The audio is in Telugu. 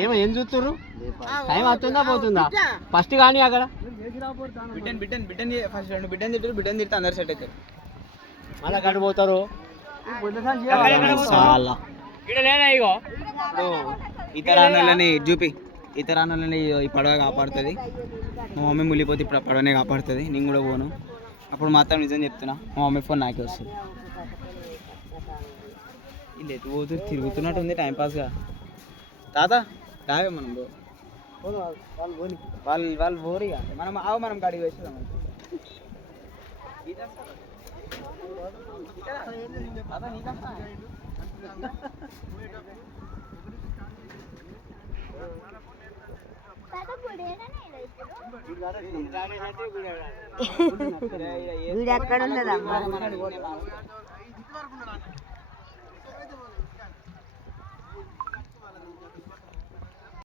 ఏమో ఏం చూస్తుర్రు? టైం అవుతుందా పోతుందా? ఫస్ట్ కానీ అక్కడ బిడ్డని ఫస్ట్ రెండు బిడ్డని తిట్టారు, బిడ్డని తిడితే అందరు సెట్ అవుతారు. మళ్ళీ అక్కడ పోతారు. ఇతరాన్ని చూపి ఇతరాన్ని ఈ పడవ కాపాడుతుంది. మా మమ్మీ ములిపోతే ఇప్పుడు పడవనే కాపాడుతుంది. నేను కూడా పోను. అప్పుడు మాత్రం నిజం చెప్తున్నా, మా మమ్మీ ఫోన్ నాకే వస్తుంది. ఇది ఎటు పోతూ తిరుగుతున్నట్టు ఉంది టైంపాస్గా. తాత తాగే మనం వాళ్ళు బోరిగా మనం గాడికి వేసేదాం. వీడు ఎక్కడ ఉండదా?